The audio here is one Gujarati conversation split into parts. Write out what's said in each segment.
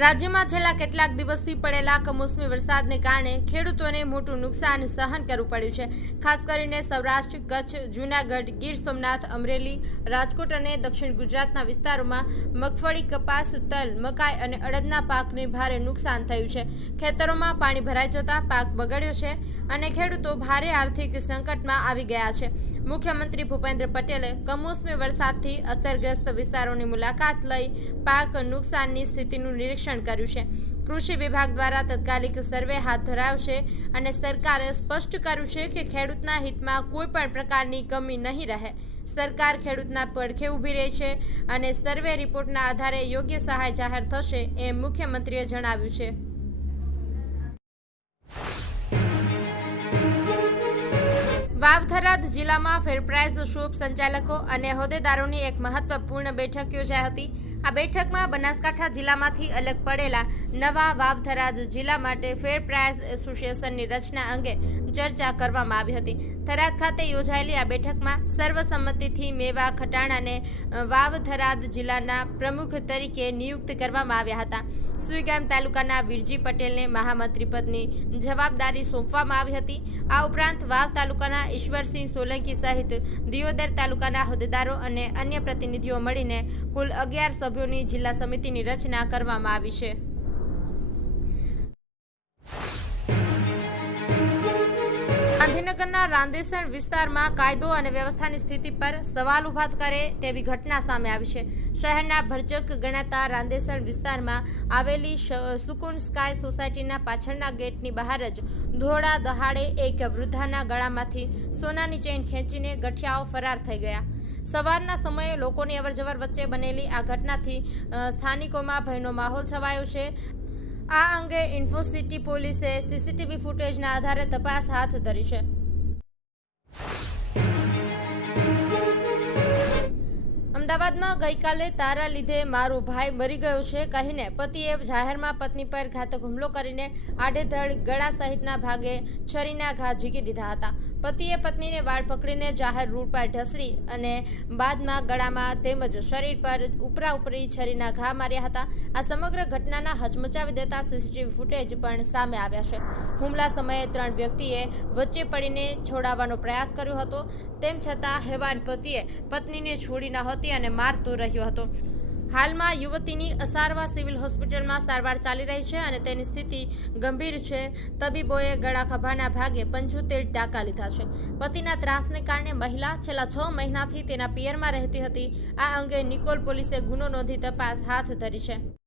રાજ્યમાં છેલ્લા કેટલાક દિવસથી પડેલા કમોસમી વરસાદને કારણે ખેડૂતોને મોટું નુકસાન સહન કરવું પડ્યું છે. ખાસ કરીને સૌરાષ્ટ્ર, કચ્છ, જૂનાગઢ, ગીર સોમનાથ, અમરેલી, રાજકોટ અને દક્ષિણ ગુજરાતના વિસ્તારોમાં મગફળી, કપાસ, તલ, મકાઈ અને અડદના પાકને ભારે નુકસાન થયું છે. ખેતરોમાં પાણી ભરાઈ જતા પાક બગડ્યો છે અને ખેડૂતો ભારે આર્થિક સંકટમાં આવી ગયા છે. મુખ્યમંત્રી ભૂપેન્દ્ર પટેલે કમોસમી વરસાદથી અસરગ્રસ્ત વિસ્તારોની મુલાકાત લઈ પાક નુકસાનની સ્થિતિનું નિરીક્ષણ કર્યું છે. કૃષિ વિભાગ દ્વારા તત્કાલિક સર્વે હાથ ધરાવશે અને સરકારે સ્પષ્ટ કર્યું છે કે ખેડૂતના હિતમાં કોઈ પણ પ્રકારની કમી નહીં રહે. સરકાર ખેડૂતના પડખે ઊભી રહી છે અને સર્વે રિપોર્ટના આધારે યોગ્ય સહાય જાહેર થશે એમ મુખ્યમંત્રીએ જણાવ્યું છે. વાવથરાદ જિલ્લામાં ફેરપ્રાઇઝ શોપ સંચાલકો અને હોદ્દેદારોની એક મહત્વપૂર્ણ બેઠક યોજાઈ હતી. આ બેઠકમાં બનાસકાંઠા જિલ્લામાંથી અલગ પડેલા નવા વાવથરાદ જિલ્લા માટે ફેર પ્રાઇઝ એસોસિએશનની રચના અંગે ચર્ચા કરવામાં આવી હતી. થરાદ ખાતે યોજાયેલી આ બેઠકમાં સર્વસંમતિથી મેવા ખટાણાને વાવ થરાદ જિલ્લાના પ્રમુખ તરીકે નિયુક્ત કરવામાં આવ્યા હતા. સુઈગામ તાલુકાના વીરજી પટેલને મહામંત્રી પદની જવાબદારી સોંપવામાં આવી હતી. આ ઉપરાંત વાવ તાલુકાના ઈશ્વરસિંહ સોલંકી સહિત દિયોદર તાલુકાના હોદ્દેદારો અને અન્ય પ્રતિનિધિઓ મળીને કુલ અગિયાર સભ્યોની જિલ્લા સમિતિની રચના કરવામાં આવી છે. ગાંધીનગરના રાંદેસણ વિસ્તારમાં કાયદો અને વ્યવસ્થાની સ્થિતિ પર સવાલ ઊભા કરે તેવી ઘટના સામે આવી છે. શહેરના ભરચક ગણાતા રાંદેસણ વિસ્તારમાં આવેલી સુકુન સ્કાય સોસાયટીના પાછળના ગેટની બહાર જ ધોળા દહાડે એક વૃદ્ધાના ગળામાંથી સોનાની ચેઇન ખેંચીને ગઠિયાઓ ફરાર થઈ ગયા. સવારના સમયે લોકોની અવરજવર વચ્ચે બનેલી આ ઘટનાથી સ્થાનિકોમાં ભયનો માહોલ છવાયો છે. આ અંગે ઇન્ફોસિટી પોલીસે સીસીટીવી ફૂટેજના આધારે તપાસ હાથ ધરી છે. અમદાવાદમાં ગઈકાલે તારા લીધે મારો ભાઈ મરી ગયો છે કહીને પતિએ જાહેરમાં પત્ની પર ઘાતક હુમલો કરીને આડેધડ ગળા સહિતના ભાગે છરીના ઘા ઝીકી દીધા હતા. પતિએ પત્નીને વાળ પકડીને જાહેર રૂટ પર ઢસરી અને બાદમાં ગળામાં તેમજ શરીર પર ઉપરા ઉપરી છરીના ઘા માર્યા હતા. આ સમગ્ર ઘટનાના હચમચાવી દેતા સીસીટીવી ફૂટેજ પણ સામે આવ્યા છે. હુમલા સમયે ત્રણ વ્યક્તિએ વચ્ચે પડીને છોડાવવાનો પ્રયાસ કર્યો હતો. તેમ છતાં હેવાન પતિએ પત્નીને છોડી ન હતી અને મારતો રહ્યો હતો. હાલમાં યુવતીની અસારવા સિવિલ હોસ્પિટલમાં સારવાર ચાલી રહી છે અને તેની સ્થિતિ ગંભીર છે. તબીબોએ ગળા ખભાના ભાગે પંચોતેર ટાંકા લીધા છે. પતિના ત્રાસને કારણે મહિલા છેલ્લા છ મહિનાથી તેના પિયરમાં રહેતી હતી. આ અંગે નિકોલ પોલીસે ગુનો નોંધી તપાસ હાથ ધરી છે.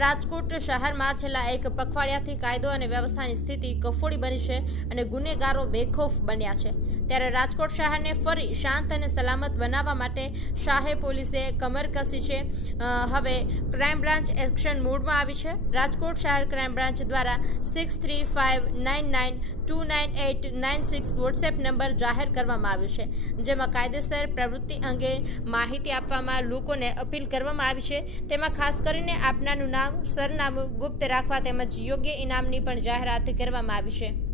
રાજકોટ શહેરમાં છેલ્લા એક પખવાડિયાથી કાયદો અને વ્યવસ્થાની સ્થિતિ કફોડી બની છે અને ગુનેગારો બેખોફ બન્યા છે. ત્યારે રાજકોટ શહેરને ફરી શાંત અને સલામત બનાવવા માટે શાહે પોલીસે કમર કસી છે. હવે ક્રાઇમ બ્રાન્ચ એક્શન મોડમાં આવી છે. રાજકોટ શહેર ક્રાઇમ બ્રાન્ચ દ્વારા six three five nine nine two nine eight nine six WhatsApp number જાહેર કરવામાં આવ્યો છે, જેમાં કાયદેસર પ્રવૃત્તિ અંગે માહિતી આપવામાં લોકોને અપીલ કરવામાં આવી છે. તેમાં ખાસ કરીને આપનાનું નામ સરનામું ગુપ્ત રાખવા તેમજ યોગ્ય ઇનામની પણ જાહેરાત કરવામાં આવી છે.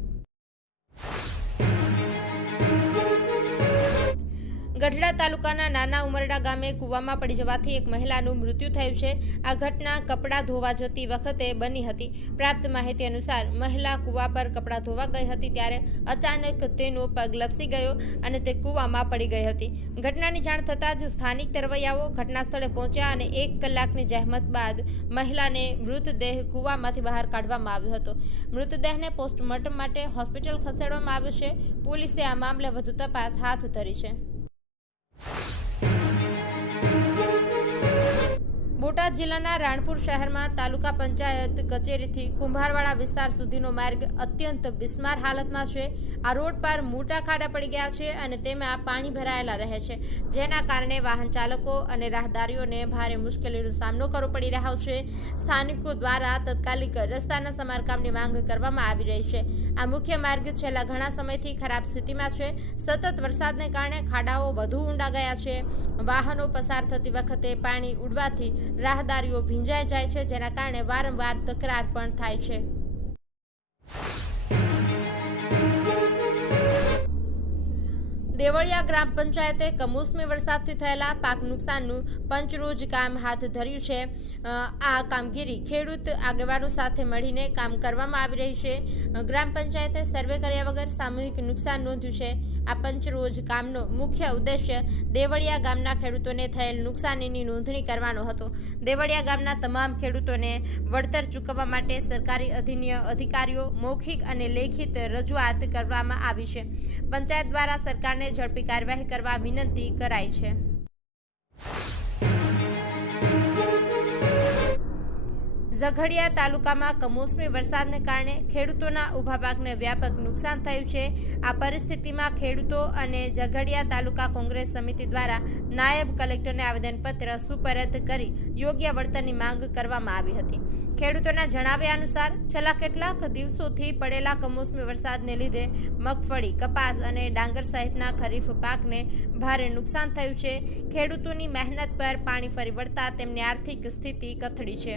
ગઢડા તાલુકાના નાના ઉમરડા ગામે કૂવામાં પડી જવાથી એક મહિલાનું મૃત્યુ થયું છે. આ ઘટના કપડાં ધોવા જતી વખતે બની હતી. પ્રાપ્ત માહિતી અનુસાર, મહિલા કૂવા પર કપડાં ધોવા ગઈ હતી ત્યારે અચાનક તેનો પગ લપસી ગયો અને તે કૂવામાં પડી ગઈ હતી. ઘટનાની જાણ થતાં જ સ્થાનિક તરવૈયાઓ ઘટના સ્થળે પહોંચ્યા અને એક કલાકની જહેમત બાદ મહિલાને મૃતદેહ કૂવામાંથી બહાર કાઢવામાં આવ્યો હતો. મૃતદેહને પોસ્ટમોર્ટમ માટે હોસ્પિટલ ખસેડવામાં આવ્યો છે. પોલીસે આ મામલે વધુ તપાસ હાથ ધરી છે. બોટાદ જિલ્લાના રાણપુર શહેરમાં તાલુકા પંચાયત કચેરીથી કુંભારવાડા વિસ્તાર સુધીનો માર્ગ અત્યંત બિસ્માર હાલતમાં છે. આ રોડ પર મોટા ખાડા પડી ગયા છે અને તેમાં પાણી ભરાયેલા રહે છે. જેના કારણે વાહન ચાલકો અને રાહદારીઓને ભારે મુશ્કેલીનો સામનો કરવો પડી રહ્યો છે. સ્થાનિકો દ્વારા તાત્કાલિક રસ્તાના સમારકામની માંગ કરવામાં આવી રહી છે. આ મુખ્ય માર્ગ છેલ્લા ઘણા સમયથી ખરાબ સ્થિતિમાં છે. સતત વરસાદને કારણે ખાડાઓ વધુ ઊંડા ગયા છે. વાહનો પસાર થતી વખતે પાણી ઉડવાથી રાહદારીઓ ભીંજાઈ જાય છે જેના કારણે વારંવાર તકરાર પણ થાય છે. દેવળિયા ગ્રામ પંચાયતે કમોસમી વરસાદથી થયેલા પાક નુકસાનનું પંચરોજ કામ હાથ ધર્યું છે. આ કામગીરી ખેડૂત આગેવાનો સાથે મળીને કામ કરવામાં આવી રહી છે. ગ્રામ પંચાયતે સર્વે કર્યા વગર સામૂહિક નુકસાન નોંધ્યું છે. આ પંચરોજ કામનો મુખ્ય ઉદ્દેશ્ય દેવળિયા ગામના ખેડૂતોને થયેલ નુકસાનીની નોંધણી કરવાનો હતો. દેવળિયા ગામના તમામ ખેડૂતોને વળતર ચૂકવવા માટે સરકારી અધિનિય અધિકારીઓ મૌખિક અને લેખિત રજૂઆત કરવામાં આવી છે. પંચાયત દ્વારા સરકારને ઝડપી કાર્યવાહી કરવા વિનંતી કરાઈ છે. ઝઘડિયા તાલુકામાં કમોસમી વરસાદને કારણે ખેડૂતોના ઊભા પાકને વ્યાપક નુકસાન થયું છે. આ પરિસ્થિતિમાં ખેડૂતો અને ઝઘડિયા તાલુકા કોંગ્રેસ સમિતિ દ્વારા નાયબ કલેક્ટરને આવેદનપત્ર સુપરત કરી યોગ્ય વળતરની માંગ કરવામાં આવી હતી. ખેડૂતોના જણાવ્યા અનુસાર, છેલ્લા કેટલાક દિવસોથી પડેલા કમોસમી વરસાદને લીધે મગફળી, કપાસ અને ડાંગર સહિતના ખરીફ પાકને ભારે નુકસાન થયું છે. ખેડૂતોની મહેનત પર પાણી ફરી વળતા તેમની આર્થિક સ્થિતિ કથળી છે.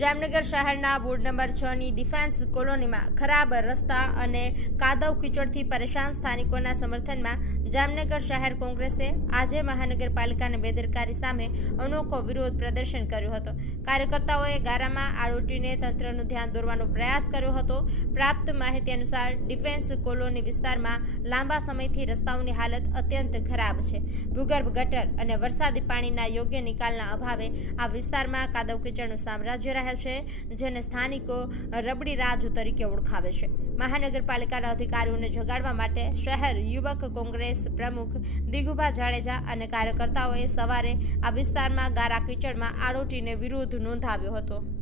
જામનગર શહેરના વોર્ડ નંબર છ ની ડિફેન્સ કોલોનીમાં ખરાબ રસ્તા અને કાદવ કીચડથી પરેશાન સ્થાનિકોના સમર્થનમાં જામનગર શહેર કોંગ્રેસે આજે મહાનગરપાલિકાની બેદરકારી સામે અનોખો વિરોધ પ્રદર્શન કર્યું હતો. કાર્યકર્તાઓએ ગારામાં આળોટીને તંત્રનું ધ્યાન દોરવાનો પ્રયાસ કર્યો હતો. પ્રાપ્ત માહિતી અનુસાર ડિફેન્સ કોલોની વિસ્તારમાં લાંબા સમયથી રસ્તાઓની હાલત અત્યંત ખરાબ છે. ભૂગર્ભ ગટર અને વરસાદી પાણીના યોગ્ય નિકાલના અભાવે આ વિસ્તારમાં કાદવ કીચડનું સામ્રાજ્ય રહે છે, જેને સ્થાનિકો રબડી રાજ તરીકે ઓળખાવે છે. મહાનગરપાલિકાના અધિકારીઓને જગાડવા માટે શહેર યુવક કોંગ્રેસ પ્રમુખ દિગુભા જાડેજા અને કાર્યકર્તાઓએ સવારે આ વિસ્તારમાં ગારા કીચડમાં આળોટીને વિરોધ નોંધાવ્યો હતો.